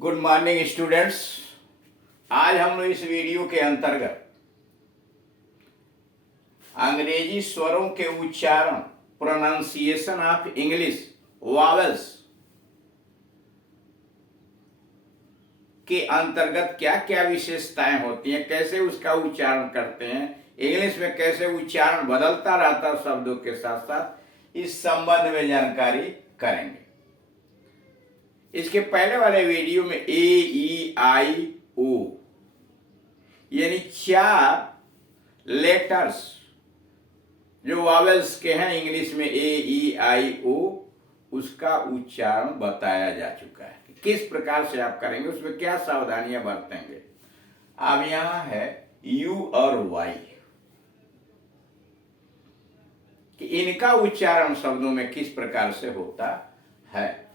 Good morning students. आज हम लोग इस वीडियो के अंतर्गत अंग्रेजी स्वरों के उच्चारण, प्रोनाउंसिएशन ऑफ इंग्लिश वावेल्स के अंतर्गत क्या क्या विशेषताएं होती हैं, कैसे उसका उच्चारण करते हैं, इंग्लिश में कैसे उच्चारण बदलता रहता है शब्दों के साथ साथ, इस संबंध में जानकारी करेंगे। इसके पहले वाले वीडियो में ए ई आई ओ यानी 4 लेटर्स जो वावेल्स के हैं इंग्लिश में ए ई आई ओ, उसका उच्चारण बताया जा चुका है कि किस प्रकार से आप करेंगे, उसमें क्या सावधानियां बरतेंगे। अब यहां है यू और वाई कि इनका उच्चारण शब्दों में किस प्रकार से होता है।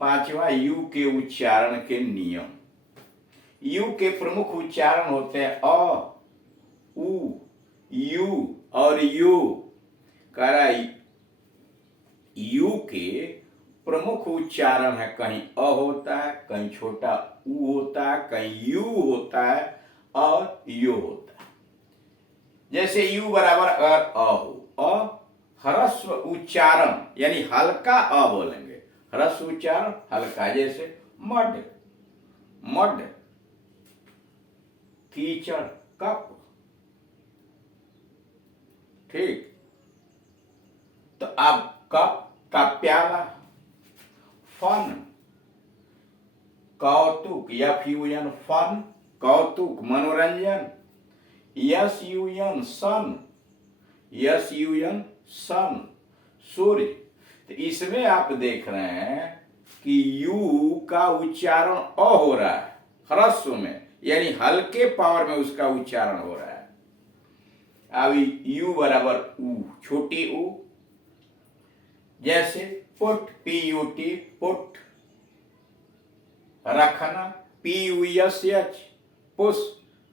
5वां यू के उच्चारण के नियम। यू के प्रमुख उच्चारण होते हैं अ, उ, यू और यू। करा यू के प्रमुख उच्चारण है, कहीं अ होता है, कहीं छोटा उ होता है, कहीं यू होता है और यू होता है। जैसे यू बराबर अगर अ हो, ह्रस्व उच्चारण यानी हल्का अ बोलेंगे, ह्रस्व उच्चारण हल्का, जैसे मड, मड, कीचड़, कप। ठीक, तो अब कप का प्याला, फन, कौतुक, FUN फन, कौतुक, मनोरंजन, SUN सन, SUN सन, सूर्य। तो इसमें आप देख रहे हैं कि यू का उच्चारण अ हो रहा है ह्रस्व में, यानी हल्के पावर में उसका उच्चारण हो रहा है। अब यू बराबर उ, छोटी उ, जैसे पुट, PUT पुट, रखना, PUSH पुश,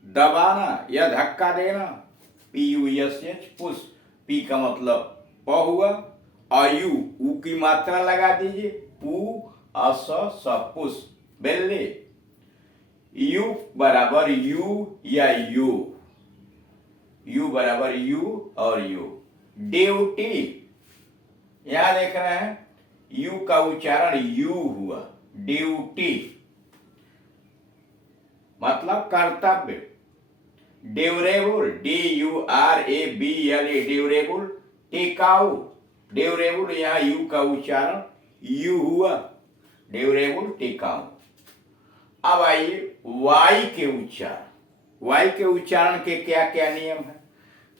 दबाना या धक्का देना, PUSH पुश। पी का मतलब प हुआ, आयु उ की मात्रा लगा दीजिए, पू अस स पुश, बेल्ले। यू बराबर यू या यू, यू बराबर यू और यू। ड्यूटी, यहां देख रहे हैं यू का उच्चारण यू हुआ, ड्यूटी मतलब कर्तव्य। ड्यूरेबल, DURABLE ड्यूरेबल, टिकाऊ, ड्यूरेबल यहां यू का उच्चारण यू हुआ, ड्यूरेबल टिकाऊ। अब आइए वाई के उच्चारण। वाई के उच्चारण के क्या क्या नियम है।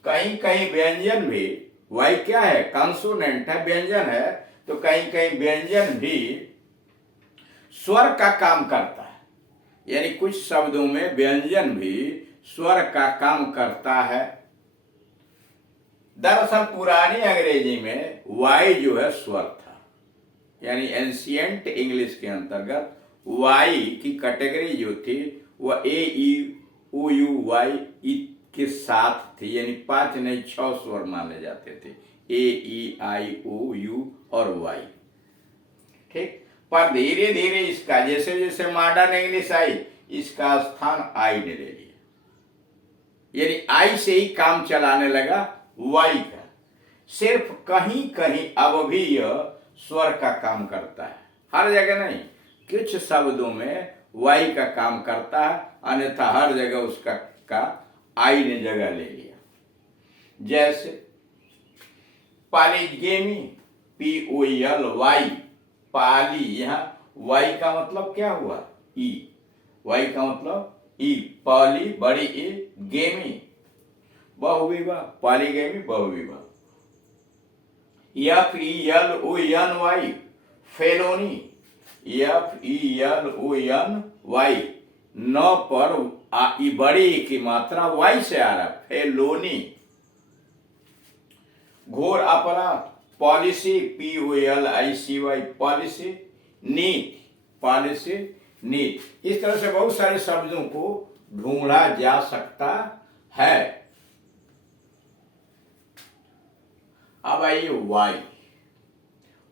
कहीं कहीं व्यंजन भी, वाई क्या है, कंसोनेंट है, व्यंजन है, तो कहीं कहीं व्यंजन भी स्वर का काम करता है, यानी कुछ शब्दों में व्यंजन भी स्वर का काम करता है। दरअसल पुरानी अंग्रेजी में वाई जो है स्वर था, यानी एंशियंट इंग्लिश के अंतर्गत वाई की कैटेगरी जो थी वह ए ई ओ यू वाई ई के साथ थी, यानी 5 नहीं 6 स्वर माने जाते थे, ए ई आई ओ यू और वाई। ठीक, पर धीरे धीरे इसका जैसे जैसे मॉडर्न इंग्लिश आई, इसका स्थान आई ने ले लिया, यानी आई से ही काम चलाने लगा वाई का। सिर्फ कहीं कहीं अब भी यह स्वर का काम करता है, हर जगह नहीं, कुछ शब्दों में वाई का काम करता है, अन्यथा हर जगह उसका आई ने जगह ले लिया। जैसे पॉलीगेमी, POLY, पाली, यहां वाई का मतलब क्या हुआ, ई, वाई का मतलब ई, पॉली बड़ी ई, गेमी बहुविवाह, पॉलीगेमी बहुविवाह। FELONY फेलोनी, FELONY, न पर ई बड़ी ई की मात्रा वाई से आ रहा, फेलोनी। घोर अपराध, पॉलिसी, POLICY पॉलिसी, नीति, पॉलिसी नीति। इस तरह से बहुत सारे शब्दों को ढूंढा जा सकता है। अब आइए वाई।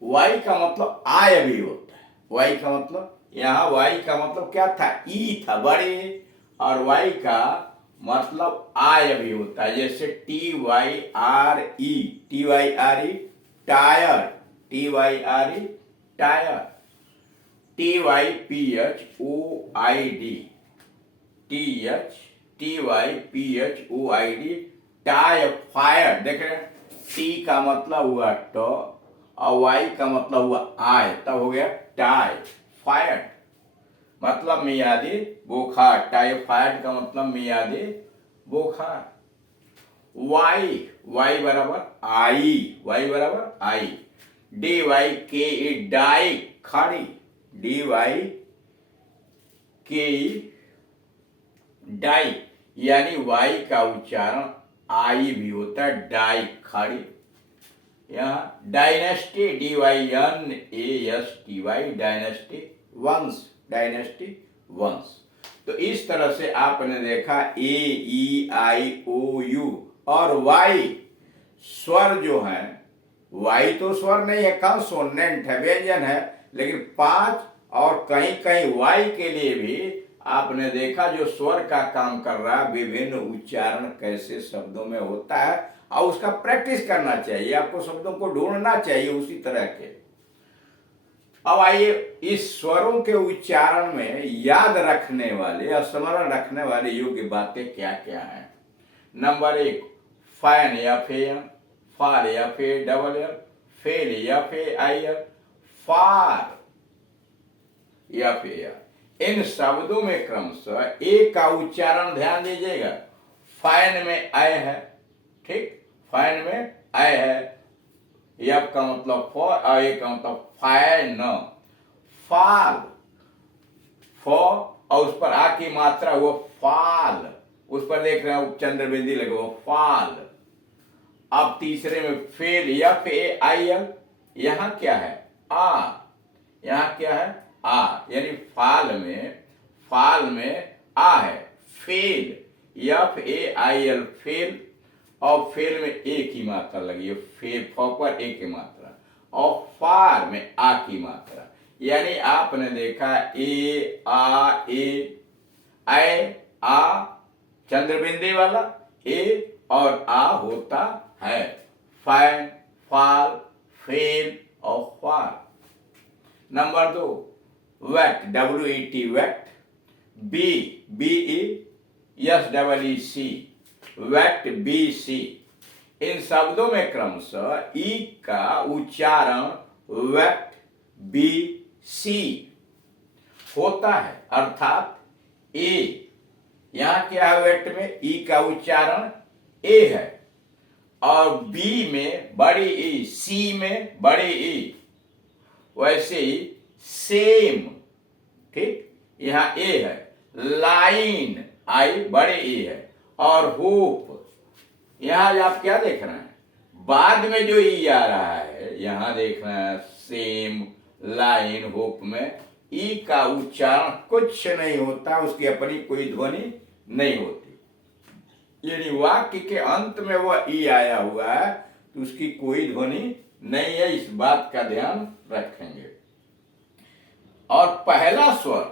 वाई का मतलब आय भी होता है, वाई का मतलब, यहाँ वाई का मतलब क्या था, ई था, बड़े, और वाई का मतलब आय भी होता है, जैसे T Y R E, T Y R E tyre, T Y R E tyre, T Y P H O I D, T H T Y P H O I D typhoid. देख रहे हैं, T का मतलब हुआ ट और Y का मतलब हुआ आय, तब हो गया टाइफाइड, मतलब मियादी बुखार। टाइफाइड का मतलब मियादी बुखार। वाई, वाई बराबर आई, वाई बराबर आई, डी वाई के ई डाई, खाड़ी, डी वाई के ई डाई, यानी वाई का उच्चारण आई भी होता है, डाई, खाड़ी। यहाँ dynasty, D Y N A S T Y, dynasty, वंश, डायनेस्टी वंश। तो इस तरह से आपने देखा ए ई आई ओ यू और वाई स्वर जो है, वाई तो स्वर नहीं है, कंसोनेंट है, व्यंजन है, लेकिन 5 और कहीं कहीं वाई के लिए भी आपने देखा जो स्वर का काम कर रहा है, विभिन्न उच्चारण कैसे शब्दों में होता है, और उसका प्रैक्टिस करना चाहिए, आपको शब्दों को ढूंढना चाहिए उसी तरह के। अब आइए इस स्वरों के उच्चारण में याद रखने वाले, स्मरण रखने वाले योग्य बातें क्या क्या हैं। नंबर 1, फैन या फेन, फार या फे डबल एल, फेल या फे आई एल, फार या फे या। इन शब्दों में क्रमशः ए का उच्चारण ध्यान दीजिएगा, फैन में अय है, ठीक, फैन में अय है, यप का मतलब फॉर, अय का मतलब फैन, फाल, फॉर और उस पर आ की मात्रा वो फाल, उस पर देख रहे हैं चंद्र बिंदी लगे वो फाल। अब तीसरे में fail, F A I L, यहां क्या है आ, यहां क्या है आ, यानी फाल में आ है, fail, F A I L, fail, और फेल में ए की मात्रा लगी है, फे फ पर ए की मात्रा, और फार में आ की मात्रा, यानी आपने देखा ए आ चंद्रबिंदी वाला ए और आ होता है, फैन, फाल, फेल और far. Number 2, wet, WET, wet, BESEEC, wet, BC। इन शब्दों में क्रमशः ई का उच्चारण वेट, BC होता है, अर्थात ए, यहां क्या है वेट में ई का उच्चारण ए है, और बी में बड़ी ई, सी में बड़ी ई, वैसे ही सेम, ठीक, यहां ए है, लाइन आई बड़े ई है, और होप, यहां आप क्या देख रहे हैं, बाद में जो ई आ रहा है, यहां देख रहे हैं सेम, लाइन, होप में ई का उच्चारण कुछ नहीं होता, उसकी अपनी कोई ध्वनि नहीं होती, यानी वाक्य के अंत में वह ई आया हुआ है तो उसकी कोई ध्वनि नहीं है, इस बात का ध्यान रखेंगे। और पहला स्वर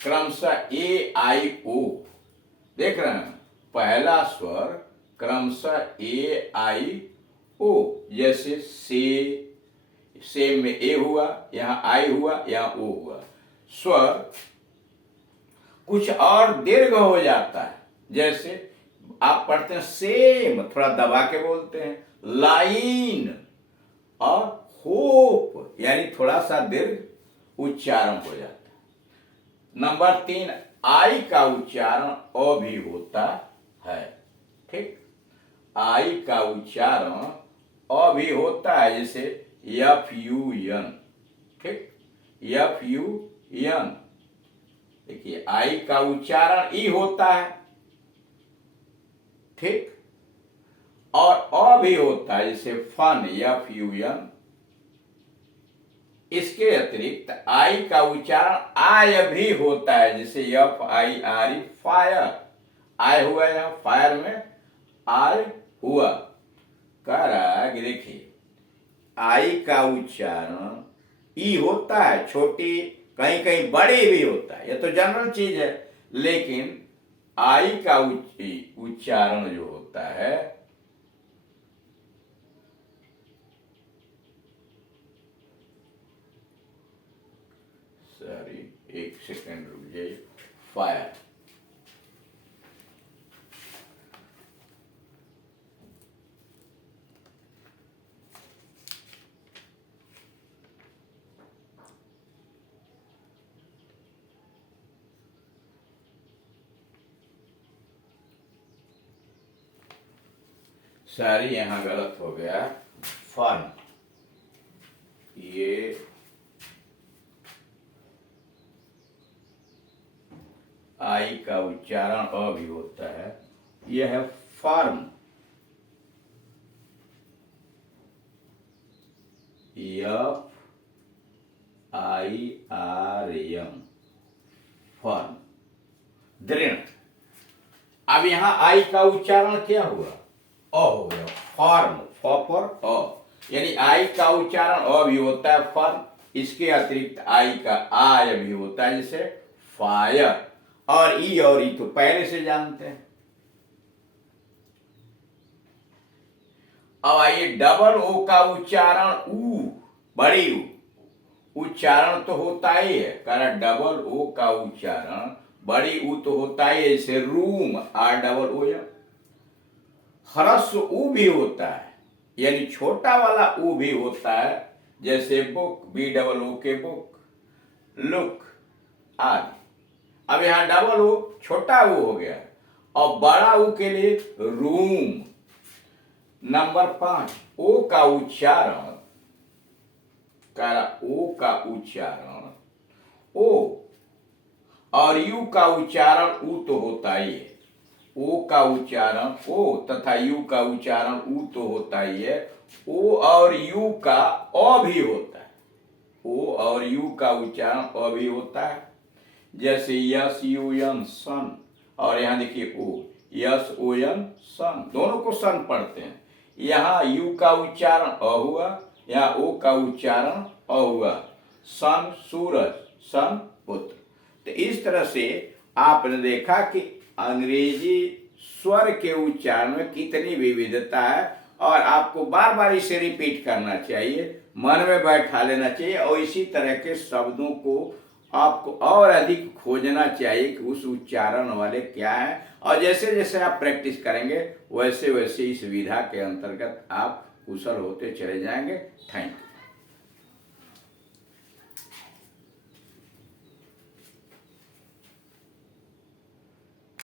क्रमशः ए आई ओ, देख रहे हैं, पहला स्वर क्रमशः ए आई ओ, जैसे से में ए हुआ, यहां आई हुआ, यहां ओ हुआ, स्वर कुछ और दीर्घ हो जाता है, जैसे आप पढ़ते हैं सेम, थोड़ा दबा के बोलते हैं, लाइन और होप, यानी थोड़ा सा दीर्घ उच्चारण हो जाता है। नंबर 3, आई का उच्चारण अ भी होता है, ठीक, आई का उच्चारण अ भी होता है, जैसे FUN, ठीक, FUN, देखिए आई का उच्चारण ई होता है, ठीक, और अ भी होता है, जैसे फन, FUN। इसके अतिरिक्त आई का उच्चारण आय भी होता है, जैसे FIRE, फायर, आय हुआ, यहां फायर में आय हुआ, कह रहा है कि देखिए आई का उच्चारण ई होता है, छोटी कहीं कहीं बड़ी भी होता है, ये तो जनरल चीज है। लेकिन आई का उच्चारण जो होता है सॉरी एक सेकंड रुक जाइए, फायर। सॉरी यहां गलत हो गया, फन। ये आई का उच्चारण अ भी होता है, यह है firm. F I R M, firm, दृढ़। अब यहां आई का उच्चारण क्या हुआ? अ हो गया, फर्म, फ पर अ, यानी आई का उच्चारण अ भी होता है फर्म। इसके अतिरिक्त आई का आय भी होता है, जैसे फायर। और ई तो पहले से जानते हैं। अब आइए डबल ओ का उच्चारण ऊ, बड़ी ऊ। उच्चारण तो होता ही है, कारण डबल ओ का उच्चारण बड़ी ऊ तो होता ही है, जैसे room, R double O M. ह्रस्व ऊ भी होता है, यानी छोटा वाला ऊ भी होता है, जैसे बुक, बी डबल ओ के बुक, लुक आदि। अब यहां डबल ओ छोटा ऊ हो गया, और बड़ा ऊ के लिए रूम। नंबर 5, ओ का उच्चारण, ओ का उच्चारण ओ, और यू का उच्चारण ऊ तो होता ही है। ओ का उच्चारण ओ तथा यू का उच्चारण ऊ तो होता ही है। ओ और यू का अ भी होता है, ओ और यू का उच्चारण अ भी होता है, जैसे यस यू एन सन। और यहां देखिए ओ, यस ओ एन सन, दोनों को सन पढ़ते हैं। यहां यू का उच्चारण अ हुआ, यहाँ ओ का उच्चारण अ हुआ। सन सूरज, सन पुत्र। तो इस तरह से आपने देखा कि अंग्रेजी स्वर के उच्चारण में कितनी विविधता है, और आपको बार बार इसे रिपीट करना चाहिए, मन में बैठा लेना चाहिए, और इसी तरह के शब्दों को आपको और अधिक खोजना चाहिए कि उस उच्चारण वाले क्या हैं। और जैसे जैसे आप प्रैक्टिस करेंगे वैसे वैसे इस विधा के अंतर्गत आप कुशल होते चले जाएंगे। Thank you.